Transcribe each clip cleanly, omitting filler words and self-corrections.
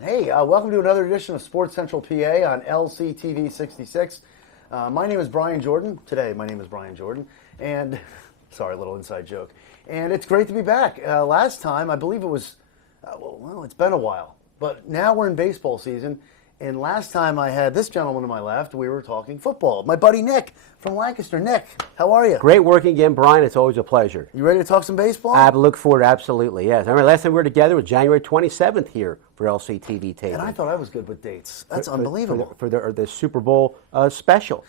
Hey, welcome to another edition of Sports Central PA on LCTV 66. My name is Brian Jordan. Today, my name is Brian Jordan. And, sorry, a little inside joke. And it's great to be back. Last time, I believe it was, it's been a while. But now we're in baseball season. And last time I had this gentleman to my left, we were talking football. My buddy Nick from Lancaster. Nick, how are you? Great working again, Brian. It's always a pleasure. You ready to talk some baseball? I look forward, absolutely, yes. I remember last time we were together was January 27th here for LCTV taping. And I thought I was good with dates. That's unbelievable. For the Super Bowl special.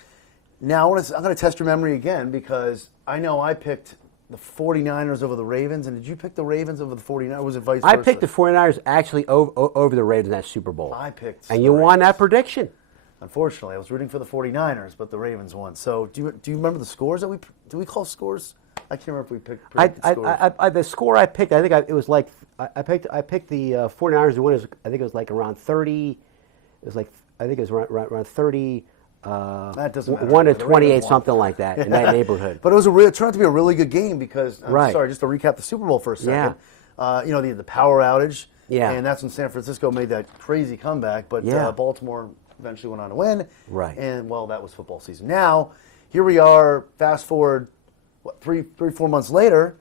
Now, I'm going to test your memory again because I know I picked the 49ers over the Ravens. And did you pick the Ravens over the 49ers? Or was it vice versa? I picked the 49ers actually over the Ravens in that Super Bowl. I picked And you won that prediction. Unfortunately, I was rooting for the 49ers, but the Ravens won. So do you remember the scores that do we call scores? I can't remember if we picked scores. The score I picked, I think it was like, I picked the 49ers to win. I think it was like around 30, it was like, I think it was around 30, that doesn't matter. 1 to 28, something like that, in that neighborhood. But it turned out to be a really good game because, sorry, just to recap the Super Bowl for a second. Yeah. The power outage. Yeah. And that's when San Francisco made that crazy comeback. But Baltimore eventually went on to win. Right. And, well, that was football season. Now, here we are, fast forward, 3-4 months later,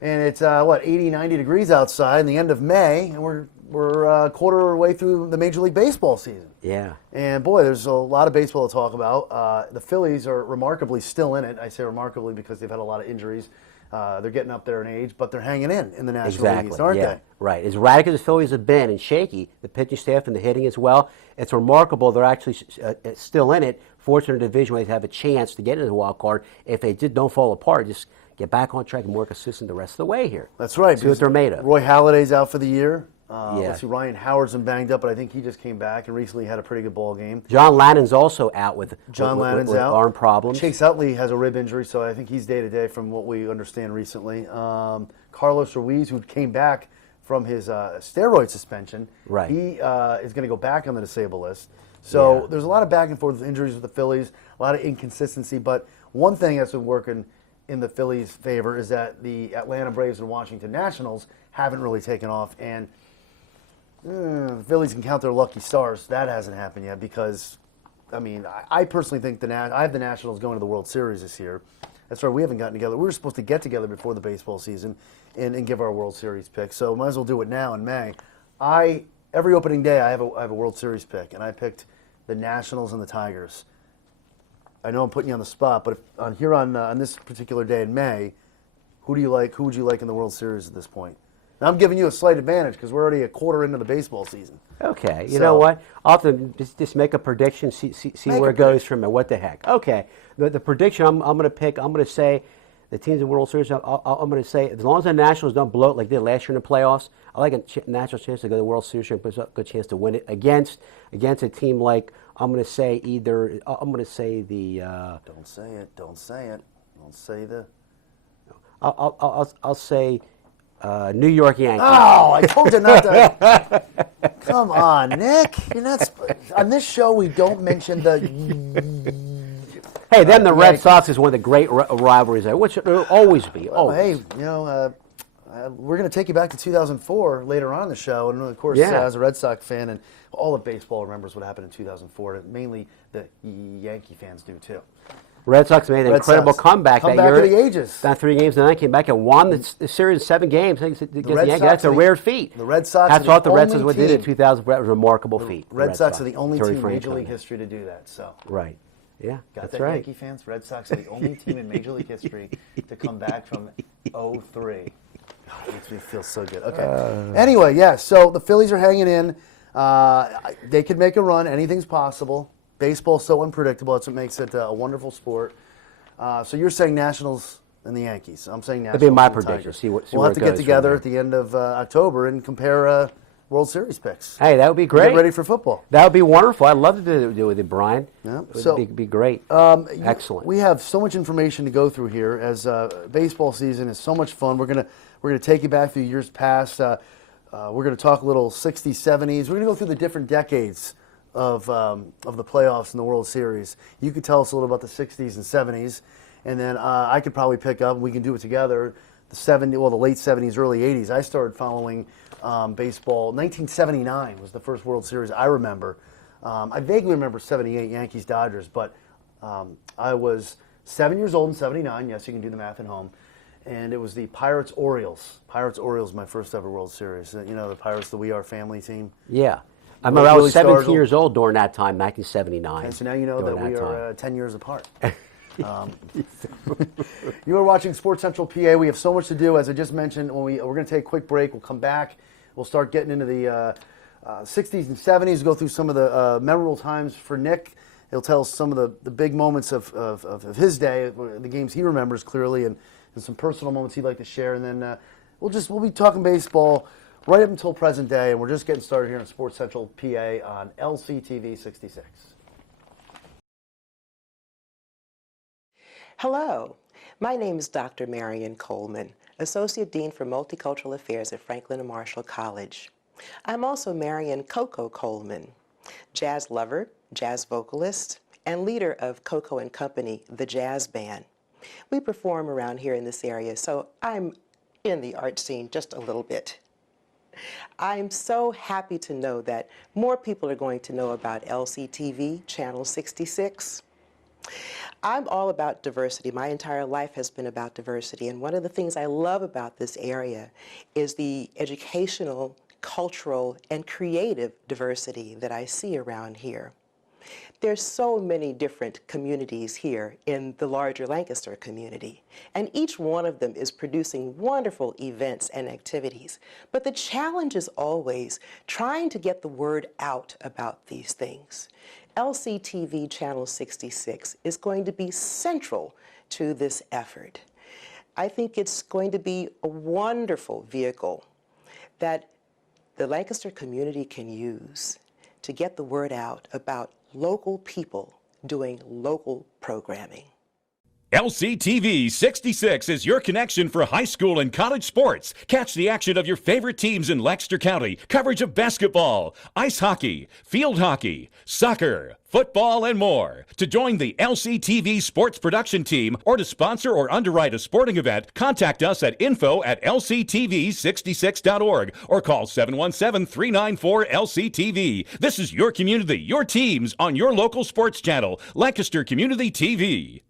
and it's, 80, 90 degrees outside in the end of May, and we're a quarter way through the Major League Baseball season. Yeah. And, boy, there's a lot of baseball to talk about. The Phillies are remarkably still in it. I say remarkably because they've had a lot of injuries. They're getting up there in age, but they're hanging in the National League East, aren't they? Right. As erratic as the Phillies have been and shaky, the pitching staff and the hitting as well, it's remarkable they're actually still in it. Fortunate division where they have a chance to get into the wild card. If they don't fall apart, just get back on track and more consistent the rest of the way here. That's right. See what they're made of. Roy Halladay's out for the year. Let's see, Ryan Howard's been banged up, but I think he just came back and recently had a pretty good ball game. John Lannon's also out with out. arm problems. Chase Utley has a rib injury, so I think he's day-to-day from what we understand recently. Carlos Ruiz, who came back from his steroid suspension, right. He is going to go back on the disabled list. So there's a lot of back and forth with injuries with the Phillies, a lot of inconsistency, but one thing that's been working in the Phillies' favor is that the Atlanta Braves and Washington Nationals haven't really taken off, and the Phillies can count their lucky stars. That hasn't happened yet because, I personally think I have the Nationals going to the World Series this year. That's right, we haven't gotten together. We were supposed to get together before the baseball season and give our World Series pick, so might as well do it now in May. Every opening day I have a World Series pick, and I picked the Nationals and the Tigers. I know I'm putting you on the spot, but on this particular day in May, who do you like? Who would you like in the World Series at this point? Now, I'm giving you a slight advantage because we're already a quarter into the baseball season. Okay, you know what? I'll have to just make a prediction, see where it goes from there. What the heck? Okay, the prediction I'm going to pick, I'm going to say the teams in the World Series, I'm going to say as long as the Nationals don't blow it like they did last year in the playoffs, I like a natural chance to go to the World Series and put a good chance to win it against a team like, I'm going to say the... Don't say it. Don't say the... I'll say... New York Yankees. Oh, I told you not to. Come on, Nick. You're not on this show. We don't mention the. Hey, then the Red Sox is one of the great rivalries there, which there will always be. Well, hey, we're going to take you back to 2004 later on in the show, and of course, as a Red Sox fan, and all of baseball remembers what happened in 2004. And mainly the Yankee fans do too. Red Sox made an incredible comeback that year. Comeback of the ages. Down 3 games, and then came back and won the series in 7 games. That's a rare feat. The Red Sox. That's what the Red Sox did in 2000. That was a remarkable feat. Red Sox are the only team in Major League history to do that. So. Right. Yeah, Got that's that, right. Yankee fans? Red Sox are the only team in Major League history to come back from 0-3. It makes me feel so good. Okay. Anyway, so the Phillies are hanging in. They could make a run. Anything's possible. Baseball's so unpredictable. That's what makes it a wonderful sport. So you're saying Nationals and the Yankees. I'm saying Nationals. That'd be my and the prediction. Tigers. We'll have to get together at the end of October and compare World Series picks. Hey, that would be great. Get ready for football. That would be wonderful. I'd love to do it with you, Brian. Yeah. It would be great. Excellent. We have so much information to go through here as baseball season is so much fun. We're gonna take you back through years past. We're going to talk a little 60s, 70s. We're going to go through the different decades of the playoffs and the World Series. You could tell us a little about the 60s and 70s, and then I could probably pick up, and we can do it together, the late 70s, early 80s, I started following baseball. 1979 was the first World Series I remember. I vaguely remember 78 Yankees Dodgers, but I was 7 years old in 79. Yes, you can do the math at home. And it was the Pirates Orioles. Pirates Orioles, my first ever World Series. You know, the Pirates, the We Are Family team. Yeah. I remember I was 17 years old during that time, 1979. And so now you know that we are 10 years apart. You are watching Sports Central PA. We have so much to do. As I just mentioned, we're going to take a quick break. We'll come back. We'll start getting into the 60s and 70s, go through some of the memorable times for Nick. He'll tell us some of the big moments of his day, the games he remembers clearly, and some personal moments he'd like to share. And then we'll be talking baseball right up until present day, and we're just getting started here on Sports Central PA on LCTV 66. Hello, my name is Dr. Marion Coleman, Associate Dean for Multicultural Affairs at Franklin and Marshall College. I'm also Marion Coco Coleman, jazz lover, jazz vocalist, and leader of Coco and Company, the jazz band. We perform around here in this area, so I'm in the art scene just a little bit. I'm so happy to know that more people are going to know about LCTV, Channel 66. I'm all about diversity. My entire life has been about diversity, and one of the things I love about this area is the educational, cultural, and creative diversity that I see around here. There's so many different communities here in the larger Lancaster community, and each one of them is producing wonderful events and activities. But the challenge is always trying to get the word out about these things. LCTV Channel 66 is going to be central to this effort. I think it's going to be a wonderful vehicle that the Lancaster community can use to get the word out about local people doing local programming. LCTV 66 is your connection for high school and college sports. Catch the action of your favorite teams in Lancaster County. Coverage of basketball, ice hockey, field hockey, soccer, football, and more. To join the LCTV sports production team or to sponsor or underwrite a sporting event, contact us at info@lctv66.org or call 717-394-LCTV. This is your community, your teams on your local sports channel, Lancaster Community TV.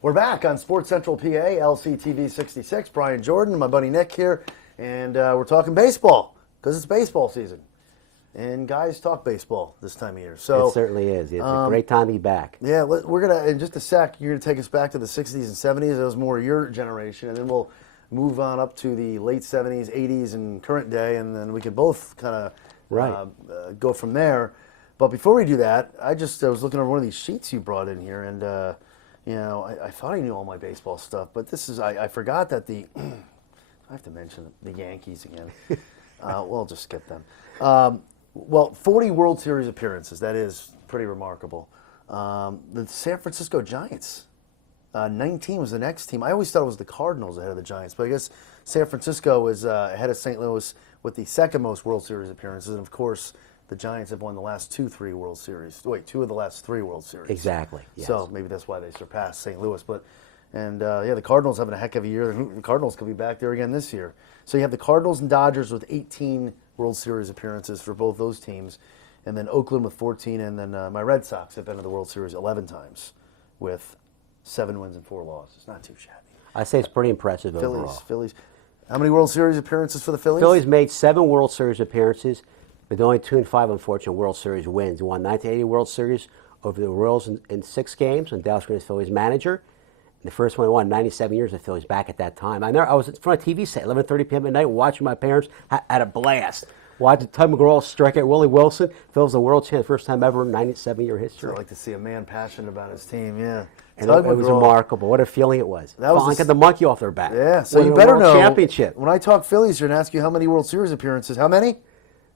We're back on Sports Central PA, LCTV 66. Brian Jordan, my buddy Nick here, and we're talking baseball because it's baseball season. And guys talk baseball this time of year. So it certainly is. It's a great time to be back. Yeah, we're going to, in just a sec, you're going to take us back to the 60s and 70s. That was more your generation. And then we'll move on up to the late 70s, 80s, and current day. And then we can both kind of go from there. But before we do that, I was looking over one of these sheets you brought in here. And, you know, I thought I knew all my baseball stuff. But this is, I forgot that I have to mention the Yankees again. We'll just skip them. Well, 40 World Series appearances. That is pretty remarkable. The San Francisco Giants, 19 was the next team. I always thought it was the Cardinals ahead of the Giants, but I guess San Francisco is ahead of St. Louis with the second most World Series appearances. And, of course, the Giants have won the last two of the last three World Series. Exactly. Yes. So maybe that's why they surpassed St. Louis. The Cardinals having a heck of a year. The Cardinals could be back there again this year. So you have the Cardinals and Dodgers with 18 World Series appearances for both those teams, and then Oakland with 14, and then my Red Sox have been to the World Series 11 times with 7 wins and 4 losses. Not too shabby. I say it's pretty impressive overall. Phillies. How many World Series appearances for the Phillies? Phillies made 7 World Series appearances, with only 2 and 5 unfortunate World Series wins. They won 1980 World Series over the Royals in 6 games, and Dallas Green was Phillies manager. And the first one won 97 years of Phillies back at that time. I was in front of a TV set, 11:30 p.m. at night, watching my parents had a blast. Watching Tug McGraw strike at Willie Wilson. Phil's the world champ, first time ever in 97-year history. I like to see a man passionate about his team, yeah. And it was remarkable. What a feeling it was. That was got the monkey off their back. Yeah, so you better know. Championship. When I talk Phillies, you're going to ask you how many World Series appearances. How many?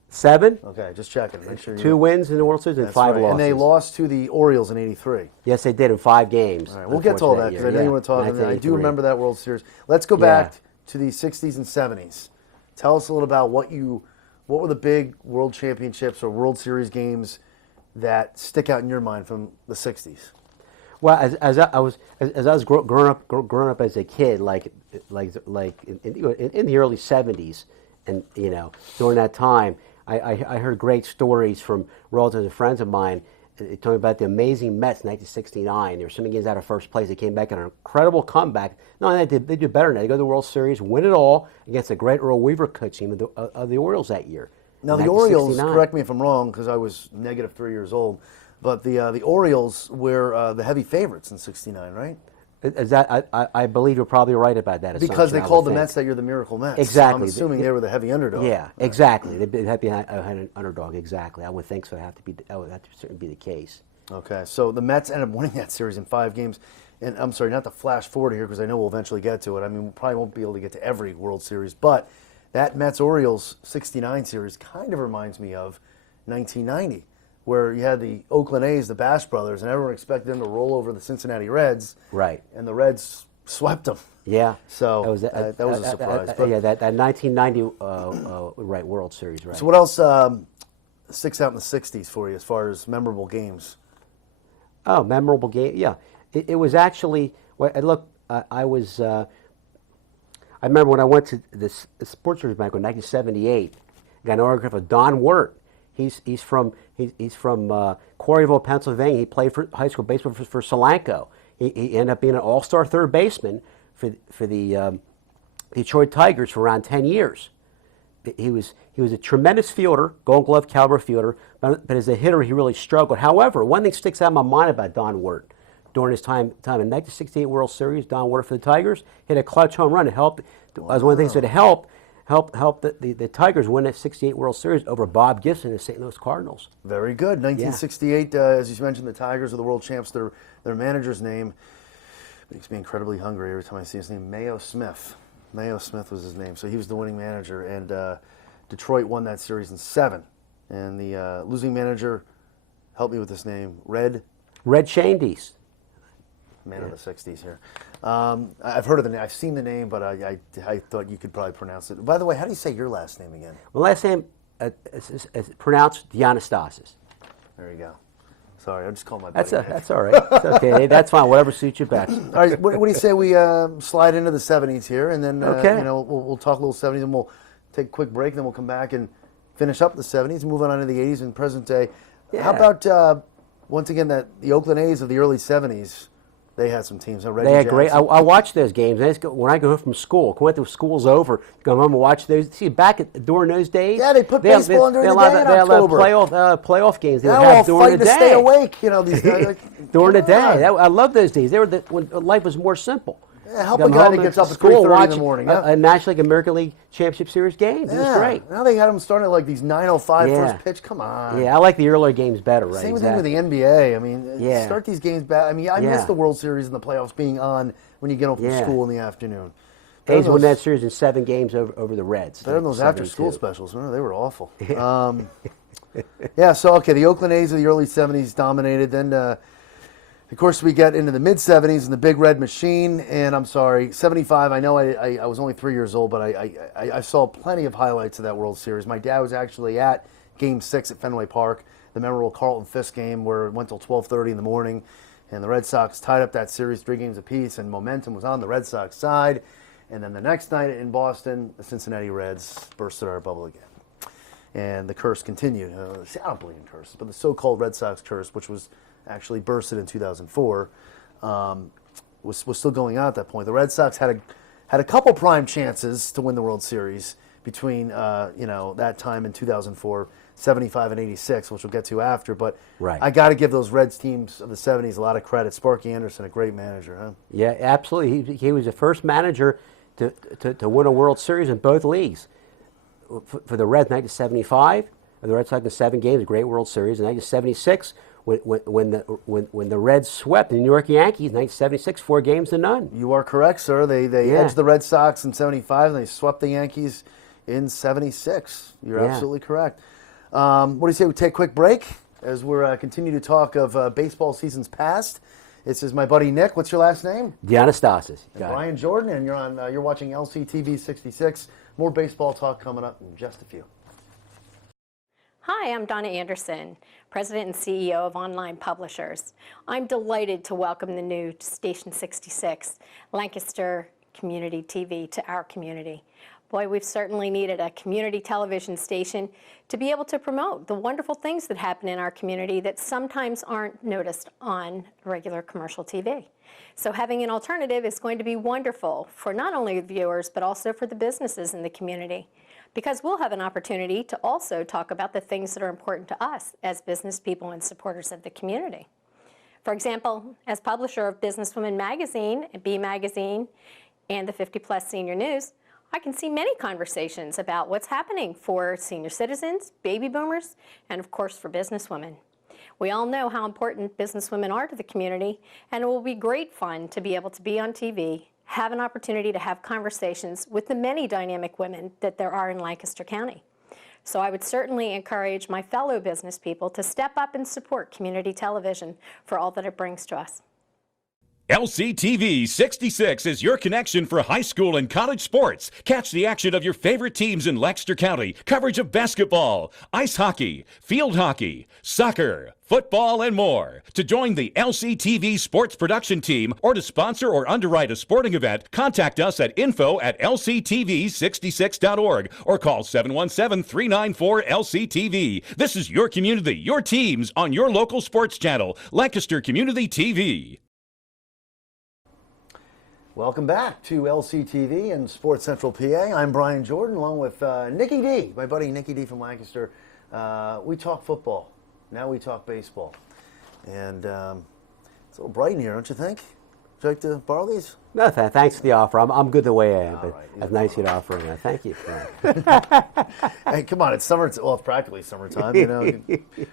7. Okay, just checking. Make sure 2 wins in the World Series and 5 losses. And they lost to the Orioles in '83. Yes, they did in 5 games. All right, we'll get to all that because I know you want to talk. I do remember that World Series. Let's go back to the 60s and 70s. Tell us a little about what were the big World Championships or World Series games that stick out in your mind from the 60s? Well, as I was growing up as a kid, like in the early '70s, and during that time, I heard great stories from relatives and friends of mine talking about the amazing Mets in 1969. They were swimming games out of first place. They came back in an incredible comeback. No, they do better than that. They go to the World Series, win it all against the great Earl Weaver coach team of the Orioles that year. Now the Orioles, correct me if I'm wrong, because I was -3 years old, but the Orioles were the heavy favorites in '69, right? Is that I believe you're probably right about that. Because they called the Mets that year the Miracle Mets. Exactly. I'm assuming they were the heavy underdog. Yeah, right. exactly. They had an underdog. Exactly. I would think so. That would have to certainly be the case. Okay, so the Mets ended up winning that series in 5 games. And I'm sorry, not to flash forward here because I know we'll eventually get to it. I mean, we probably won't be able to get to every World Series, but that Mets-Orioles '69 series kind of reminds me of 1990, where you had the Oakland A's, the Bash Brothers, and everyone expected them to roll over the Cincinnati Reds. Right. And the Reds swept them. Yeah. So that was a surprise. Yeah, that 1990 World Series, right. So what else sticks out in the '60s for you as far as memorable games? Oh, memorable game. Yeah. It was actually, look, I remember when I went to the Sports Series Bank in 1978, got an autograph of Don Wirt. He's from Quarryville, Pennsylvania. He played for high school baseball for Solanco. He ended up being an all-star third baseman for the Detroit Tigers for around 10 years. He was a tremendous fielder, Gold Glove caliber fielder, but as a hitter he really struggled. However, one thing sticks out in my mind about Don Wirt. During his time in 1968 World Series, Don Wirt for the Tigers hit a clutch home run. It helped. As one of the things that helped the Tigers win that '68 World Series over Bob Gibson and the St. Louis Cardinals. Very good. 1968, as you mentioned, the Tigers are the world champs. Their manager's name makes me incredibly hungry every time I see his name. Mayo Smith. Mayo Smith was his name. So he was the winning manager, and Detroit won that series in 7. And the losing manager, help me with this name, Red Shandies. Man of the '60s here. I've heard of the name. I've seen the name, but I thought you could probably pronounce it. By the way, how do you say your last name again? My last name is pronounced Dianastasis. There you go. Sorry, I'll just call my buddy. That's all right. It's okay. That's fine. Whatever suits you best. All right. What do you say we slide into the '70s here, and then we'll talk a little '70s, and we'll take a quick break, and then we'll come back and finish up the '70s, and move on into the '80s and present day. Yeah. How about once again the Oakland A's of the early '70s? They had some teams. They had great. I watched those games. When I go home from school, when the school's over, go home and watch those. See, during those days. Yeah, they put baseball on during the day in October. Playoff games. They now would we're all have during fighting the to day. stay awake. These guys. During the day. I love those days. They were when life was more simple. Yeah, help a guy that gets up at 3:30 in the morning. A National League, American League Championship Series games. It was great. Now they had them starting at like these 9:05 first pitch. Come on. Yeah, I like the earlier games better, right? Same thing with the NBA. I mean, Yeah. start these games back. I mean, I miss the World Series and the playoffs being on when you get home from school in the afternoon. A's won that series in 7 games over the Reds. Better than those after-school specials. No, they were awful. So the Oakland A's of the early '70s dominated. Then, of course, we get into the mid-'70s and the Big Red Machine. And I'm sorry, '75. I know I was only 3 years old, but I saw plenty of highlights of that World Series. My dad was actually at Game 6 at Fenway Park, the memorable Carlton Fisk game where it went till 12:30 in the morning, and the Red Sox tied up that series 3 games apiece, and momentum was on the Red Sox side. And then the next night in Boston, the Cincinnati Reds bursted our bubble again. And the curse continued. I don't believe in curses, but the so-called Red Sox curse, which was actually bursted in 2004, was still going on at that point. The Red Sox had a couple prime chances to win the World Series between that time in 2004, 75 and 86, which we'll get to after. But I got to give those Reds teams of the '70s a lot of credit. Sparky Anderson, a great manager, huh? Yeah, absolutely. He was the first manager to win a World Series in both leagues. For the Reds, 1975, the Red Sox in 7 games, a great World Series. In 1976, when the Reds swept the New York Yankees, 1976, 4 games to none. You are correct, sir. They edged the Red Sox in '75, and they swept the Yankees in '76. You're absolutely correct. What do you say we take a quick break as we're continue to talk of baseball seasons past? This is my buddy Nick. What's your last name? Dianastasis. And Brian Jordan, and you're watching LCTV 66. More baseball talk coming up in just a few. Hi, I'm Donna Anderson, President and CEO of Online Publishers. I'm delighted to welcome the new Station 66, Lancaster community TV to our community. Boy, we've certainly needed a community television station to be able to promote the wonderful things that happen in our community that sometimes aren't noticed on regular commercial TV. So having an alternative is going to be wonderful for not only the viewers, but also for the businesses in the community, because we'll have an opportunity to also talk about the things that are important to us as business people and supporters of the community. For example, as publisher of Businesswoman Magazine, B Magazine, and the 50 Plus Senior News, I can see many conversations about what's happening for senior citizens, baby boomers, and of course for businesswomen. We all know how important businesswomen are to the community, and it will be great fun to be able to be on TV, have an opportunity to have conversations with the many dynamic women that there are in Lancaster County. So I would certainly encourage my fellow business people to step up and support community television for all that it brings to us. LCTV 66 is your connection for high school and college sports. Catch the action of your favorite teams in Lancaster County. Coverage of basketball, ice hockey, field hockey, soccer, football, and more. To join the LCTV sports production team or to sponsor or underwrite a sporting event, contact us at info@lctv66.org or call 717-394-LCTV. This is your community, your teams on your local sports channel, Lancaster Community TV. Welcome back to LCTV and Sports Central PA. I'm Brian Jordan, along with Nikki D, my buddy Nikki D from Lancaster. We talk football. Now we talk baseball. And it's a little bright in here, don't you think? Would you like to borrow these? No, thanks for the offer. I'm good the way I am, but right, that's nice of you to offer. Thank you. Hey, come on, it's summer. Well, it's practically summertime. You know,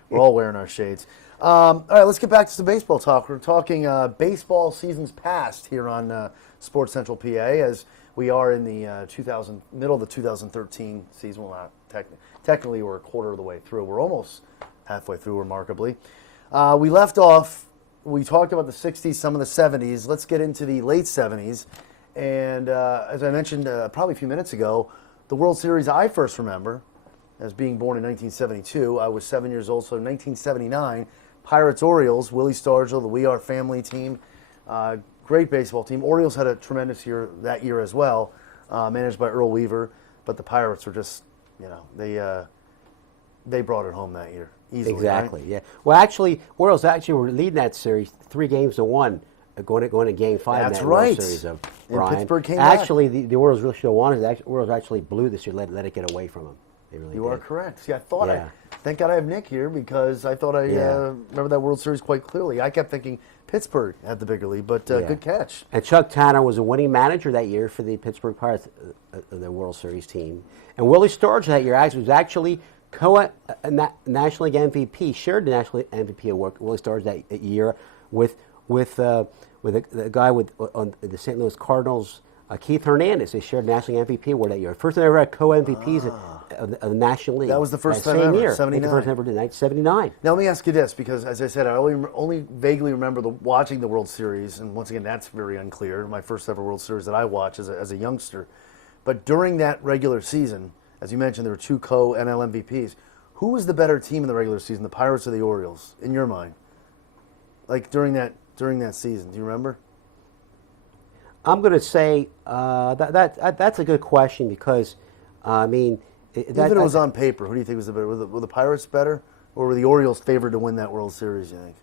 we're all wearing our shades. All right, let's get back to some baseball talk. We're talking baseball seasons past here on Sports Central PA, as we are in the middle of the 2013 season. Well, not technically, we're a quarter of the way through. We're almost halfway through, remarkably. We left off. We talked about the 60s, some of the 70s. Let's get into the late 70s. And as I mentioned probably a few minutes ago, the World Series I first remember as being born in 1972. I was 7 years old, so 1979. Pirates-Orioles, Willie Stargell, the We Are Family team. Great baseball team. Orioles had a tremendous year that year as well, managed by Earl Weaver. But the Pirates were just, you know, they brought it home that year easily. Exactly. Right? Yeah. Well, actually, Orioles actually were leading that series 3-1, going to Game 5 That's in that right. World Series of And Brian. Pittsburgh came back. Actually, the Orioles really should have won. The Orioles actually blew this year, let it get away from them. They really You did. are correct. See, I thought Yeah. thank God I have Nick here, because I thought I remember that World Series quite clearly. I kept thinking Pittsburgh had the bigger lead, but good catch. And Chuck Tanner was a winning manager that year for the Pittsburgh Pirates, the World Series team. And Willie Stargell that year was actually National League MVP, shared the National League MVP award, Willie Stargell that year with a guy on the St. Louis Cardinals, Keith Hernandez. They shared National League MVP award that year. First time ever had co-MVPs of the National League. That was the first that time same ever, year. 79. The first time ever in 1979. Now let me ask you this, because as I said, I only vaguely remember watching the World Series, and once again, that's very unclear. My first ever World Series that I watched as a youngster. But during that regular season, as you mentioned, there were two co-NL MVPs. Who was the better team in the regular season, the Pirates or the Orioles, in your mind? Like during that season, do you remember? I'm going to say that's a good question, because, I mean... Even if it was on paper, who do you think was the better? Were the Pirates better, or were the Orioles favored to win that World Series, you think?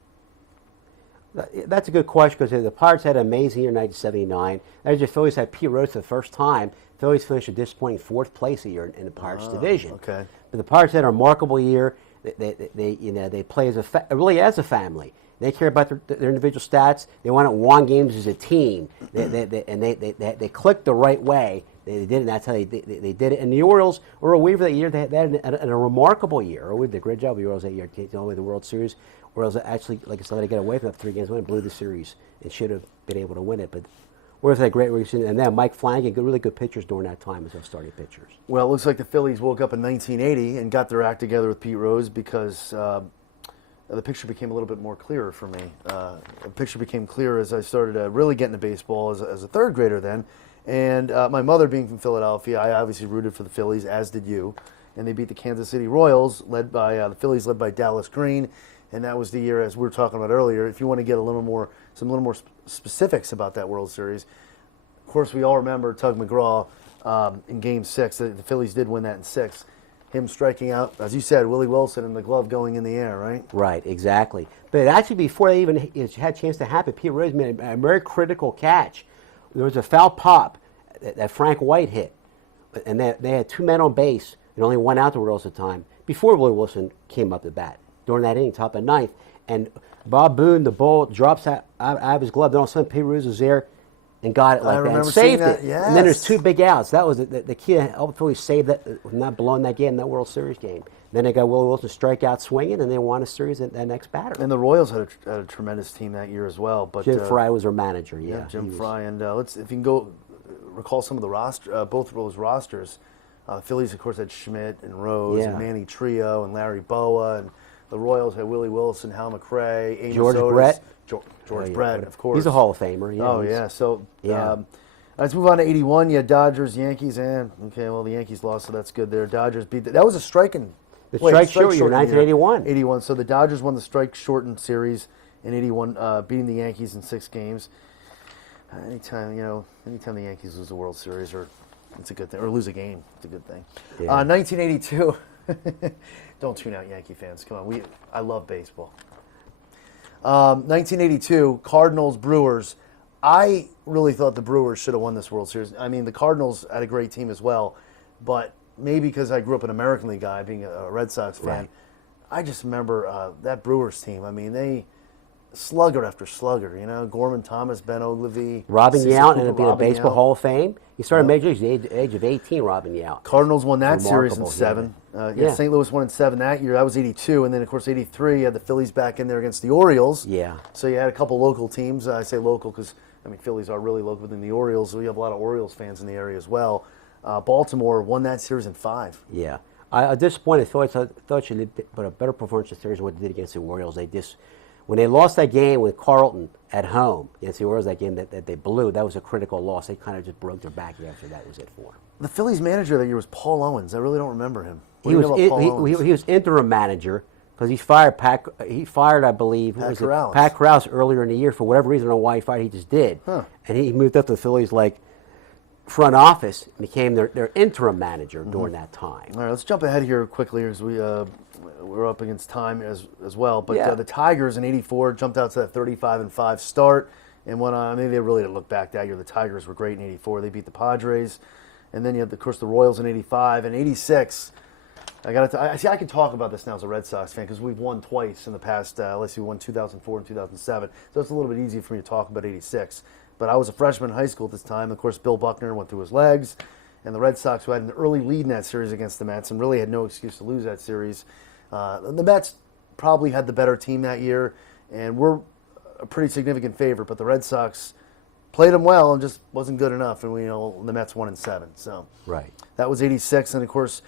That's a good question, because the Pirates had an amazing year in 1979. As the Phillies had Pete Rose for the first time. Phillies finished a disappointing fourth place a year in the Pirates division. Okay. But the Pirates had a remarkable year. They play really as a family. They care about their individual stats. They won games as a team. They clicked the right way. They did it, and that's how they did it. And the Orioles, Earl Weaver that year, they had a remarkable year. Earl Weaver did a great job with the Orioles that year, taking away the World Series. Orioles actually, like I said, let it get away from that 3 games win, blew the series, and should have been able to win it. But Orioles had a great season, and then Mike Flanagan, really good pitchers during that time as their starting pitchers. Well, it looks like the Phillies woke up in 1980 and got their act together with Pete Rose, because the picture became a little bit more clearer for me. The picture became clearer as I started really getting to baseball as a third grader then. And my mother being from Philadelphia, I obviously rooted for the Phillies, as did you. And they beat the Kansas City Royals, led by the Phillies, led by Dallas Green. And that was the year, as we were talking about earlier. If you want to get some little more specifics about that World Series, course, we all remember Tug McGraw in Game 6. The Phillies did win that in 6. Him striking out, as you said, Willie Wilson, and the glove going in the air, right? Right, exactly. But actually, before they even had a chance to happen, Pete Rose made a very critical catch. There was a foul pop that Frank White hit, and they had 2 men on base and only 1 out the world at the time before Willie Wilson came up to bat during that inning, top of 9th. And Bob Boone, the ball drops out of his glove. Then all of a sudden, Pete Rose was there and got it like that and saved it. Yes. And then there's 2 big outs. That was the key to help Philly save that, not blowing that game, that World Series game. Then they got Willie Wilson strike out swinging, and they won a series at that next batter. And the Royals had a tremendous team that year as well. But Jim Fry was their manager. Yeah, Jim Fry. And if you can go recall some of the roster, both of those rosters. Phillies, of course, had Schmidt and Rose and Manny Trio and Larry Boa, and the Royals had Willie Wilson, Hal McRae, Amos George Otis, Brett. George Brett, of course. He's a Hall of Famer. Yeah, Oh yeah. So Yeah. let's move on to 81. You had Dodgers, Yankees, and okay, well the Yankees lost, so that's good there. Dodgers beat that was a striking. The strike short year, 1981. 81. So the Dodgers won the strike shortened series in 81, beating the Yankees in 6 games. Anytime the Yankees lose the World Series, it's a good thing, or lose a game, it's a good thing. Yeah. 1982. Don't tune out, Yankee fans. Come on, I love baseball. 1982, Cardinals, Brewers. I really thought the Brewers should have won this World Series. I mean, the Cardinals had a great team as well, but maybe because I grew up an American League guy, being a Red Sox fan, Right. I just remember that Brewers team. I mean, they slugger after slugger. Gorman Thomas, Ben Ogilvy, Robin Cecil Yount Cooper, ended up being a Robin Baseball Yount. Hall of Fame. He started Major Leagues at the age of 18, Robin Yount. Cardinals won that series in Remarkable, 7. yeah. St. Louis won in 7 that year. That was 82. And then, of course, 83, you had the Phillies back in there against the Orioles. Yeah. So you had a couple local teams. I say local because, Phillies are really local within the Orioles. So we have a lot of Orioles fans in the area as well. Baltimore won that series in 5. Yeah. I disappointed. I thought you did put a better performance this series than what they did against the Orioles. When they lost that game with Carlton at home against the Orioles, that game that they blew, that was a critical loss. They kind of just broke their back after that. Was it for them. The Phillies manager that year was Paul Owens. I really don't remember him. What He do you know about Paul was Owens? he was interim manager because he fired I believe, Pat Corrales. Pat Corrales earlier in the year for whatever reason. I don't know why he fired. He just did, Huh. and he moved up to the Phillies front office and became their interim manager during that time. All right, let's jump ahead here quickly as we're up against time as well. But Yeah. the Tigers in '84 jumped out to that 35-5 start and went on. They really didn't look back that year. The Tigers were great in '84. They beat the Padres, and then you had, of course, the Royals in '85 and '86. I can talk about this now as a Red Sox fan because we've won twice in the past. Let's see, we won 2004 and 2007, so it's a little bit easier for me to talk about '86. But I was a freshman in high school at this time. Of course, Bill Buckner went through his legs, and the Red Sox, who had an early lead in that series against the Mets and really had no excuse to lose that series. The Mets probably had the better team that year, and were a pretty significant favorite. But the Red Sox played them well and just wasn't good enough. And the Mets won in 7. So Right. that was '86, and of course,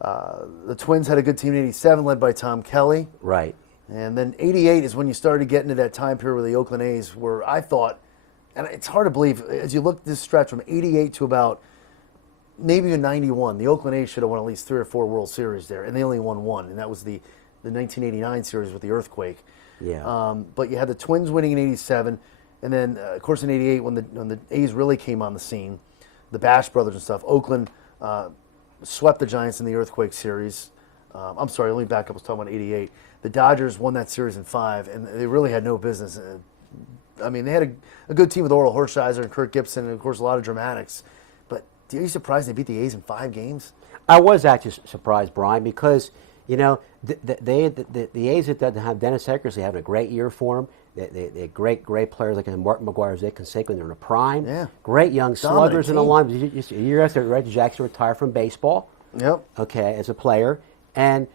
the Twins had a good team in '87, led by Tom Kelly. Right. And then '88 is when you started to get into that time period where the Oakland A's were, I thought, and it's hard to believe, as you look at this stretch from '88 to about maybe in '91, the Oakland A's should have won at least 3 or 4 World Series there, and they only won 1, and that was the 1989 series with the earthquake. Yeah. But you had the Twins winning in '87, and then, of course, in '88, when the A's really came on the scene, the Bash brothers and stuff, Oakland swept the Giants in the earthquake series. I'm sorry, let me back up. I was talking about '88. The Dodgers won that series in 5, and they really had no business. They had a good team with Orel Hershiser and Kirk Gibson, and of course a lot of dramatics. But are you surprised they beat the A's in 5 games? I was actually surprised, Brian, because the A's that doesn't have Dennis Eckersley having a great year for them. They had great players like Martin McGuire, Zach Canseco, they're in a prime. Yeah. Great young sluggers in the team. line. Just a year after Reggie Jackson retired from baseball. Yep. Okay, as a player, and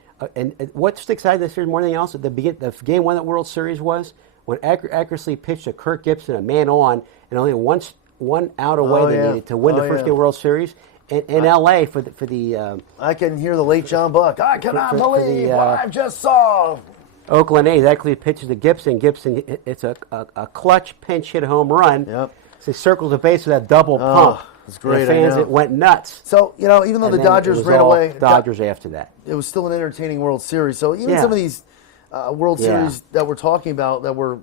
what sticks out of this series more than anything else, the game 1 of the World Series was when Eckersley pitched to Kirk Gibson, a man on, and only one out away they needed to win the first game of the World Series in L.A. for the. I can hear the late John Buck. I cannot for believe what I just saw. Oakland A's actually pitches to Gibson. It's a clutch pinch hit home run. Yep. So he circles the base with that double pump. it's great, And the fans I know. it went nuts. So, even though And the then it Dodgers was ran all away, Dodgers after that. it was still an entertaining World Series. So even Yeah. some of these World Yeah. Series that we're talking about that were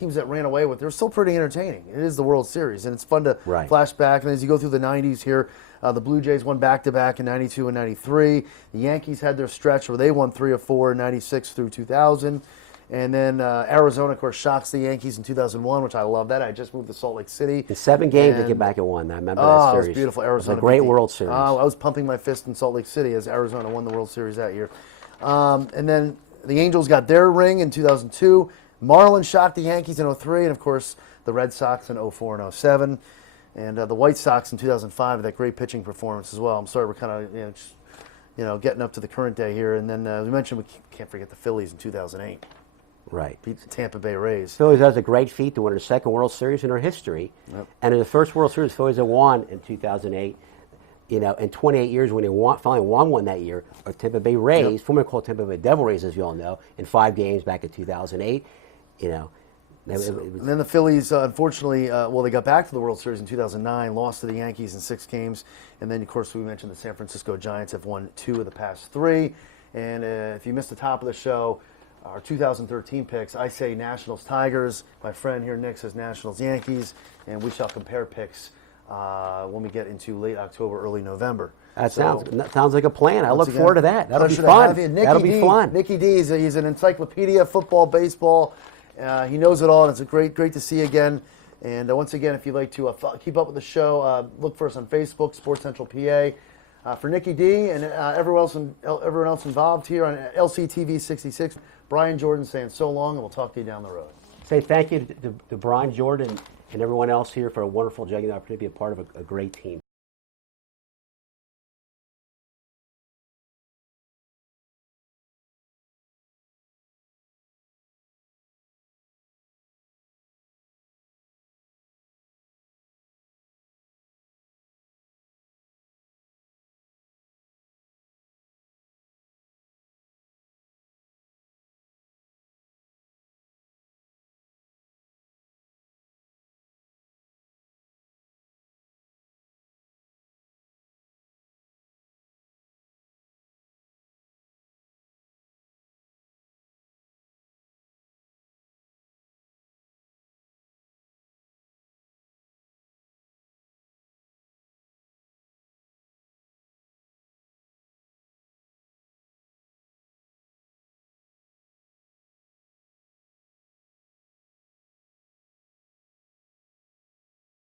teams that ran away with, they're still pretty entertaining. It is the World Series, and it's fun to Right. flash back. And as you go through the 90s here, the Blue Jays won back-to-back in 92 and 93. The Yankees had their stretch where they won 3 of 4 in 96 through 2000. And then Arizona, of course, shocks the Yankees in 2001, which I love that. I just moved to Salt Lake City. In 7 games, they And- came back and won. I remember Oh, that it series. was beautiful. It Arizona. was a great beat the- World Series. I was pumping my fist in Salt Lake City as Arizona won the World Series that year. And then the Angels got their ring in 2002. Marlins shocked the Yankees in 03, and of course the Red Sox in 04 and 07. And the White Sox in 2005 with that great pitching performance as well. I'm sorry, we're kind of getting up to the current day here. And then as we mentioned, we can't forget the Phillies in 2008. Right. Beat the Tampa Bay Rays. Phillies has a great feat to win their second World Series in their history. Yep. And in the first World Series, Phillies had won in 2008. In 28 years, when they finally won one that year, are Tampa Bay Rays, formerly called Tampa Bay Devil Rays, as you all know, in 5 games back in 2008. It was- And then the Phillies, unfortunately, they got back to the World Series in 2009, lost to the Yankees in 6 games. And then, of course, we mentioned the San Francisco Giants have won 2 of the past 3. And if you missed the top of the show, our 2013 picks, I say Nationals Tigers. My friend here, Nick, says Nationals Yankees. And we shall compare picks when we get into late October, early November. that sounds like a plan. I Once look again, forward to that. That'll be pleasure to fun. have you. Nicky That'll be D. fun. Nicky D, he's an encyclopedia, football, baseball. He knows it all, and it's great to see you again. And once again, if you'd like to keep up with the show, look for us on Facebook, Sports Central PA. For Nicky D and everyone else involved here on LCTV 66, Brian Jordan saying so long, and we'll talk to you down the road. Say thank you to Brian Jordan and everyone else here for a wonderful job and the opportunity to be a part of a great team.